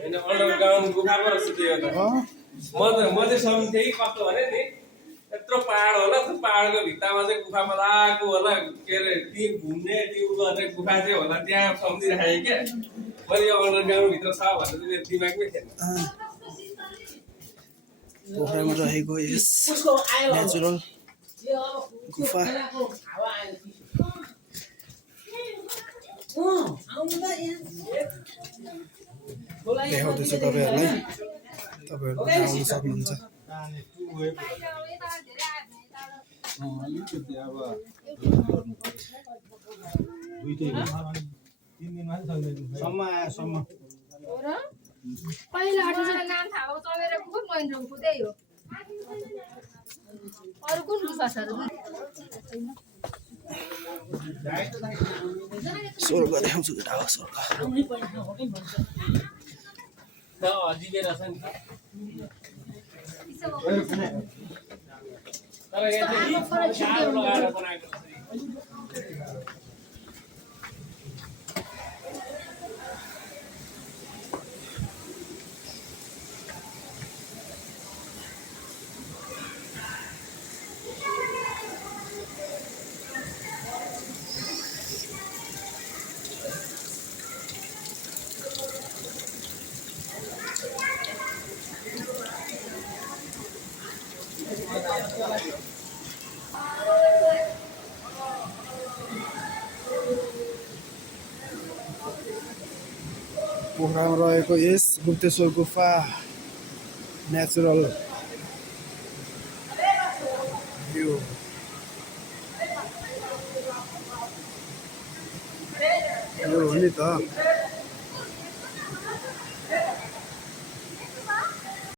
होइन अन्डरग्राउन्ड गुफामा रहेछ त्यो त म चाहिँ सम्झेँ कस्तो भने नि यत्रो पहाड होला त्यो पहाडको भित्तामा चाहिँ गुफा मजाको होला के अरे टिम घुम्ने ट्युब गर्ने गुफा चाहिँ होला त्यहाँ सम्झिराखेँ क्या मैले यो अन्डरग्राउन्ड भित्र छ भनेर चाहिँ दिमागमै थिएन पोखरामा रहेको यस नेचुरल गुफा देखाउँदैछु तपाईँहरूलाई आउन सक्नुहुन्छ पहिला नाम थाहा भएको चमेर कुन महेन्द्र खुदै हो अरू कुन गुफा छ स्वर्ग देखाउँछु केटा हो स्वर्ग तर यहाँ चाहिँ लगाएर बनाएको पोखरामा रहेको यस गुप्तेश्वर गुफा नेचुरल भ्यू यो हो नि त